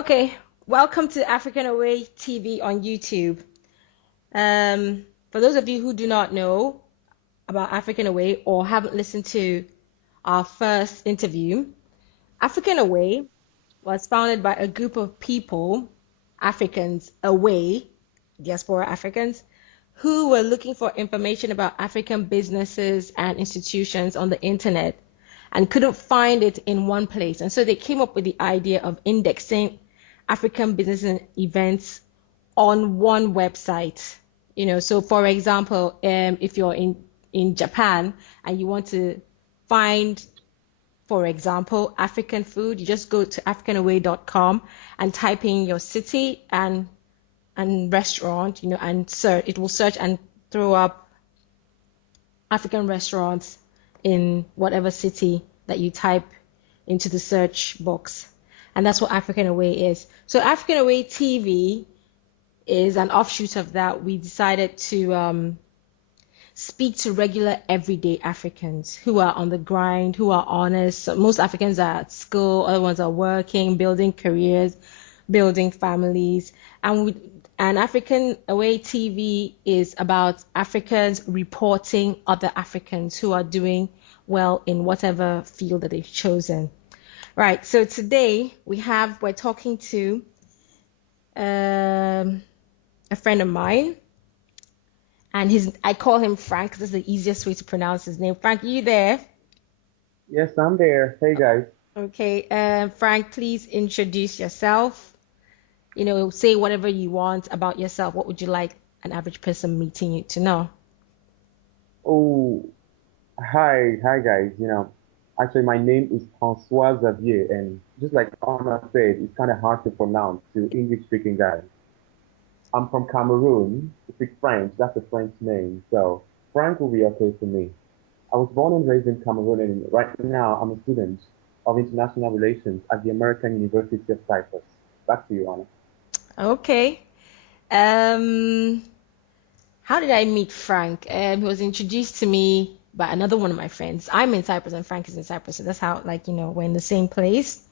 Okay, welcome to African Away TV on YouTube. For those of you who do not know about African Away or haven't listened to our first interview, African Away was founded by a group of people, Africans away, diaspora Africans, who were looking for information about African businesses and institutions on the internet and couldn't find it in one place. And so they came up with the idea of indexing African business and events on one website. So for example, if you're in Japan and you want to find, for example, African food, you just go to africanaway.com and type in your city and restaurant, and search. It will search and throw up African restaurants in whatever city that you type into the search box. And that's what African Away is. So African Away TV is an offshoot of that. We decided to speak to regular everyday Africans who are on the grind, who are honest. So most Africans are at school, other ones are working, building careers, building families. And African Away TV is about Africans reporting other Africans who are doing well in whatever field that they've chosen. Right, so today we're talking to a friend of mine, and I call him Frank because that's the easiest way to pronounce his name. Frank, are you there? Yes, I'm there. Hey guys. Okay, Frank, please introduce yourself. Say whatever you want about yourself. What would you like an average person meeting you to know? Oh, hi guys. Actually my name is Francois-Xavier, and just like Anna said, it's kind of hard to pronounce to English-speaking guys. I'm from Cameroon. I speak French. That's a French name, so Frank will be okay for me. I was born and raised in Cameroon, and right now I'm a student of international relations at the American University of Cyprus. Back to you, Anna. Okay. Um, how did I meet Frank? He was introduced to me by another one of my friends. I'm in Cyprus and Frank is in Cyprus, so that's how, we're in the same place.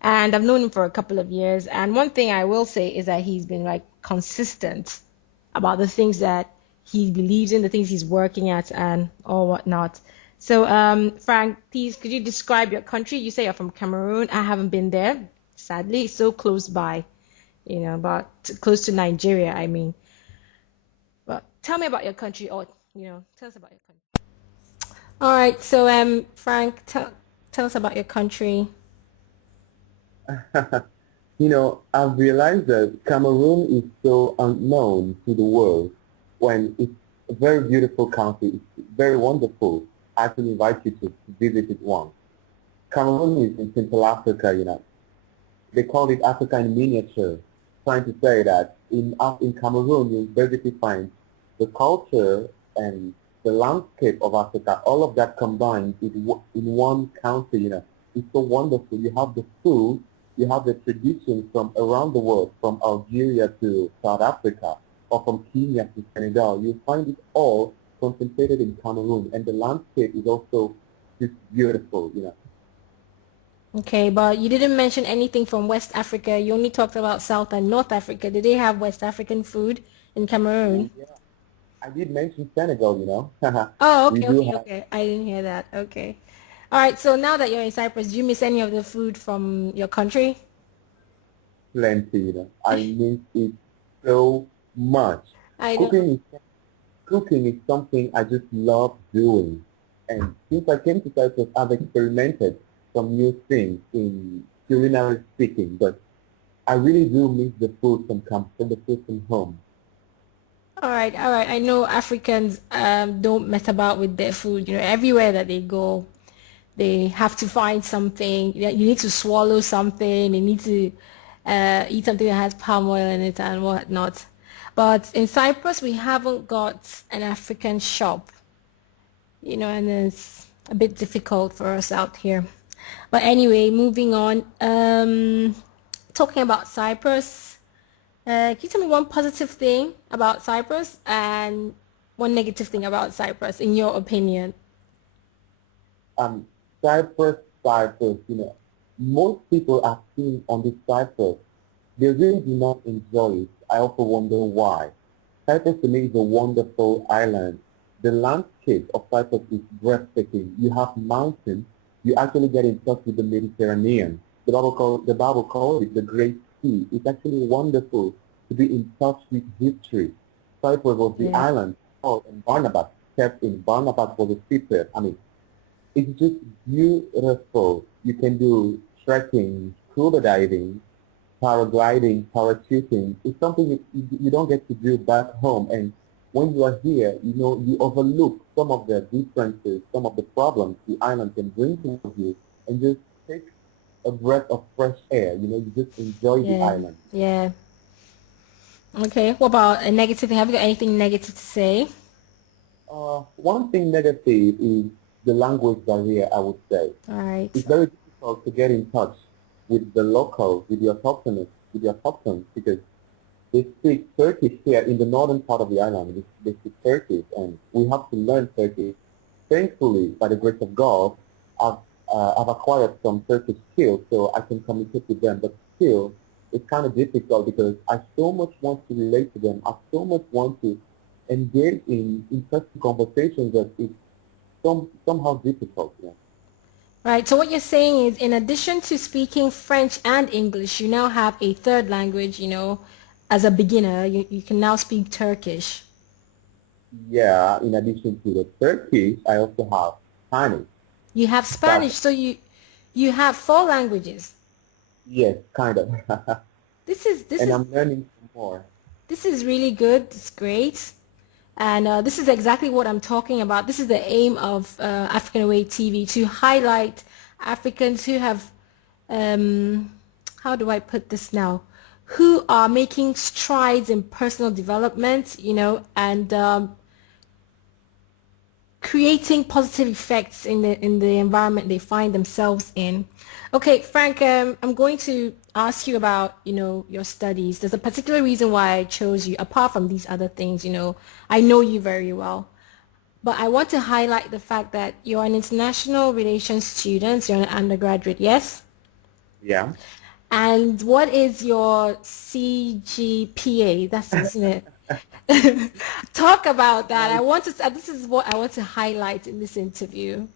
And I've known him for a couple of years. And one thing I will say is that he's been consistent about the things that he believes in, the things he's working at, and all whatnot. So, Frank, please, could you describe your country? You say you're from Cameroon. I haven't been there, sadly. It's so close by, about close to Nigeria, I mean. But tell me about your country, or tell us about your country. All right. So, Frank, tell us about your country. I've realized that Cameroon is so unknown to the world when it's a very beautiful country. It's very wonderful. I actually invite you to visit it once. Cameroon is in Central Africa. They call it Africa in miniature, trying to say that in Cameroon you basically find the culture and the landscape of Africa, all of that combined in one country. It's so wonderful. You have the food, you have the traditions from around the world, from Algeria to South Africa, or from Kenya to Senegal. You find it all concentrated in Cameroon, and the landscape is also just beautiful. Okay, but you didn't mention anything from West Africa. You only talked about South and North Africa. Did they have West African food in Oh Cameroon? yeah, I did mention Senegal. Oh, We okay, do okay, have okay. I didn't hear that. Okay. All right, so now that you're in Cyprus, do you miss any of the food from your country? plenty. I miss it so much. I know. Cooking is Cooking is something I just love doing. And since I came to Cyprus, I've experimented some new things in culinary speaking, but I really do miss the food from the food from home. All right, all right. I know Africans don't mess about with their food. Everywhere that they go, they have to find something. You need to swallow something. They need to eat something that has palm oil in it and whatnot. But in Cyprus, we haven't got an African shop, and it's a bit difficult for us out here. But anyway, moving on. Talking about Cyprus, can you tell me one positive thing about Cyprus and one negative thing about Cyprus, in your opinion? Um, Cyprus, most people are seen on this Cyprus. they really do not enjoy it. I also wonder why. Cyprus to me is a wonderful island. The landscape of Cyprus is breathtaking. You have mountains. You actually get in touch with the Mediterranean. The Bible calls it the Great Sea. It's actually wonderful to be in touch with history. Cyprus was the Yeah. island Paul and Barnabas kept in. Barnabas was a seafarer. I mean, it's just beautiful. You can do trekking, scuba diving, paragliding, parachuting. It's something you don't get to do back home. And when you are here, you overlook some of the differences, some of the problems the island can bring to you, and just take a breath of fresh air. You just enjoy the Yeah. island. Yeah. Okay. What about a negative thing? Have you got anything negative to say? One thing negative is the language barrier, I would say. All right. It's very difficult to get in touch with the locals, with your autochthons, because they speak Turkish here in the northern part of the island. They speak Turkish, and we have to learn Turkish. Thankfully, by the grace of God, I've, I've acquired some Turkish skills, so I can communicate with them. But still, it's kind of difficult because I so much want to relate to them. I so much want to engage in interesting conversations that it's somehow difficult. Yeah. Right. So what you're saying is, in addition to speaking French and English, you now have a third language, as a beginner, you can now speak Turkish. Yeah, in addition to the Turkish, I also have Spanish. You have That Spanish, so you have four languages. yes, kind of. This is this And is I'm learning some more. this is really good. It's great. And this is exactly what I'm talking about. This is the aim of African Away TV, to highlight Africans who have, um, how do I put this now, who are making strides in personal development, and creating positive effects in the environment they find themselves in. Okay, Frank, I'm going to ask you about, your studies. There's a particular reason why I chose you, apart from these other things. I know you very well. But I want to highlight the fact that you're an international relations student, you're an undergraduate, yes? Yeah. And what is your CGPA? That's, isn't it? Talk about that. My This is what I want to highlight in this interview.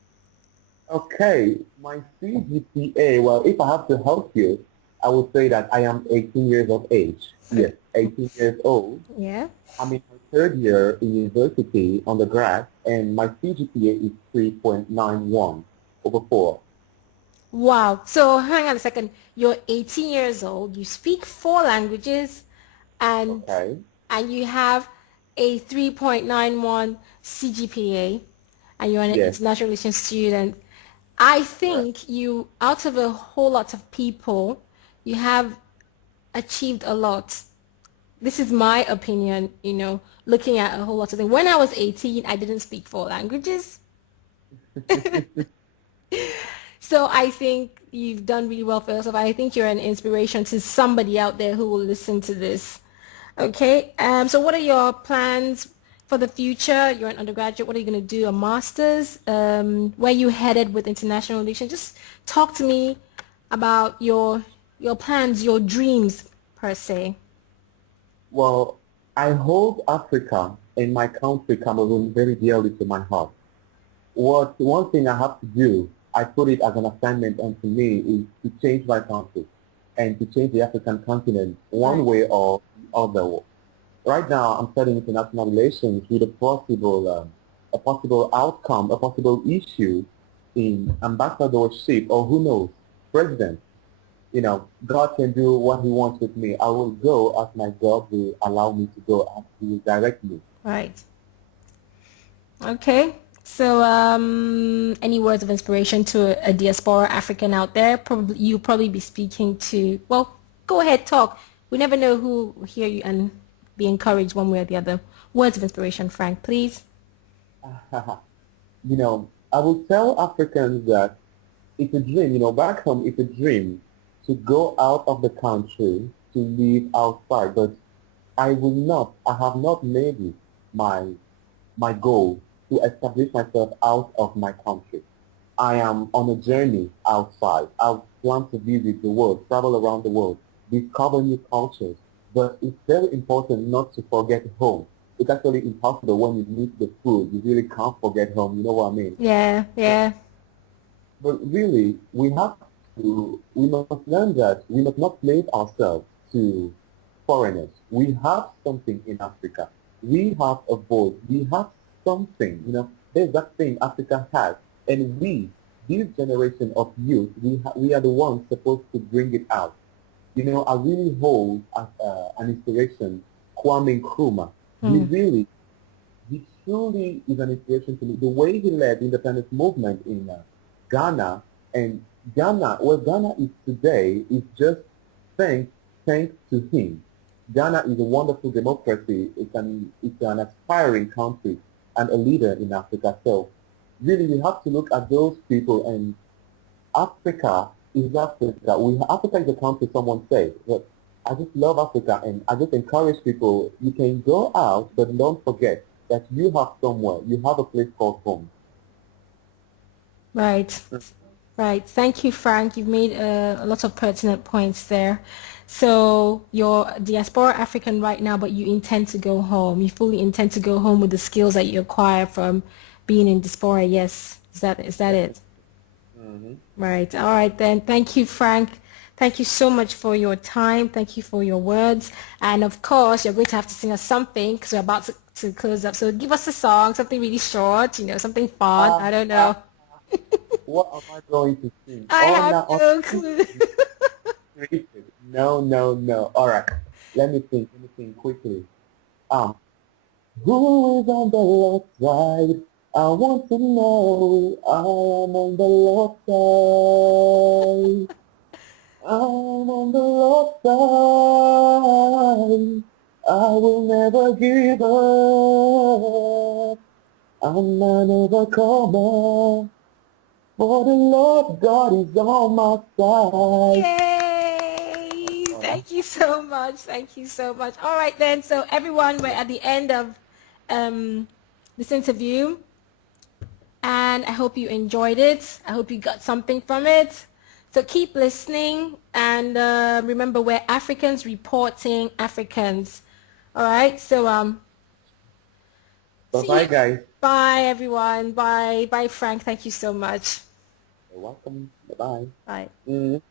okay, my CGPA. Well, if I have to help you, I would say that I am 18 years of age. Yes, 18 years old. Yeah. I'm in my third year in university undergrad, and my CGPA is 3.91 over 4. Wow. So hang on a second. You're 18 years old. You speak four languages, and Okay. and you have a 3.91 CGPA, and you're an Yes. international relations student. I Right. think you, out of a whole lot of people, you have achieved a lot. This is my opinion, looking at a whole lot of things. When I was 18, I didn't speak four languages. So I think you've done really well for yourself. I think you're an inspiration to somebody out there who will listen to this. Okay. So what are your plans for the future? You're an undergraduate. What are you going to do? A master's? Where you headed with international relations? Just talk to me about your plans, your dreams per se. Well, I hold Africa and my country, Cameroon, very dearly to my heart. What one thing I have to do, I put it as an assignment unto me, is to change my country and to change the African continent one Right. way or the other. Right now, I'm studying international relations with a possible outcome, a possible issue in ambassadorship, or who knows, president. God can do what He wants with me. I will go as my God will allow me to go, as He will direct me. Right. Okay. So, any words of inspiration to a diaspora African out there? Probably you'll probably be speaking to. Well, go ahead, talk. We never know who will hear you and be encouraged one way or the other. Words of inspiration, Frank, please. I will tell Africans that it's a dream. Back home, it's a dream to go out of the country, to live outside. But I have not made it my goal to establish myself out of my country. I am on a journey outside. I plan to visit the world, travel around the world, discover new cultures. But it's very important not to forget home. It's actually impossible when you meet the food. You really can't forget home. You know what I mean? Yeah, But, yeah. but really, we must learn that we must not place ourselves to foreigners. We have something in Africa. We have a voice. We have something. There's that thing Africa has, and this generation of youth, we are the ones supposed to bring it out. I really hold as an inspiration Kwame Nkrumah. He Hmm. really, he truly is an inspiration to me. The way he led the independence movement in Ghana, and where Ghana is today, is just thanks thanks to him. Ghana is a wonderful democracy. It's an aspiring country and a leader in Africa. So really, we have to look at those people, and Africa is Africa. Africa is a country, someone said. But I just love Africa, and I just encourage people, you can go out, but don't forget that you have somewhere, you have a place called home. Right. Right. Thank you, Frank. You've made a lot of pertinent points there. So you're diaspora African right now, but you intend to go home. You fully intend to go home with the skills that you acquire from being in diaspora. Yes. Is that Yes. it? Hmm. Right. All right then. Thank you, Frank. Thank you so much for your time. Thank you for your words. And of course, you're going to have to sing us something because we're about to close up. So give us a song, something really short, something fun. Uh, I don't uh, know. what am I going to sing? I Oh, have now, no clue. no, no, no. All right. Let me think quickly. Um, who is on the Lord's side? I want to know. I am on the Lord's side. I'm on the Lord's side. I will never give up. I'm an overcomer. For the Lord God is on my side. Yay! Thank you so much. Thank you so much. All right then. So everyone, we're at the end of um, this interview, and I hope you enjoyed it. I hope you got something from it. So keep listening, and remember, we're Africans reporting Africans. All right. So see Bye-bye, you. guys. Bye, everyone. Bye. Bye, Frank. Thank you so much. You're welcome. Bye-bye. Bye. Mm.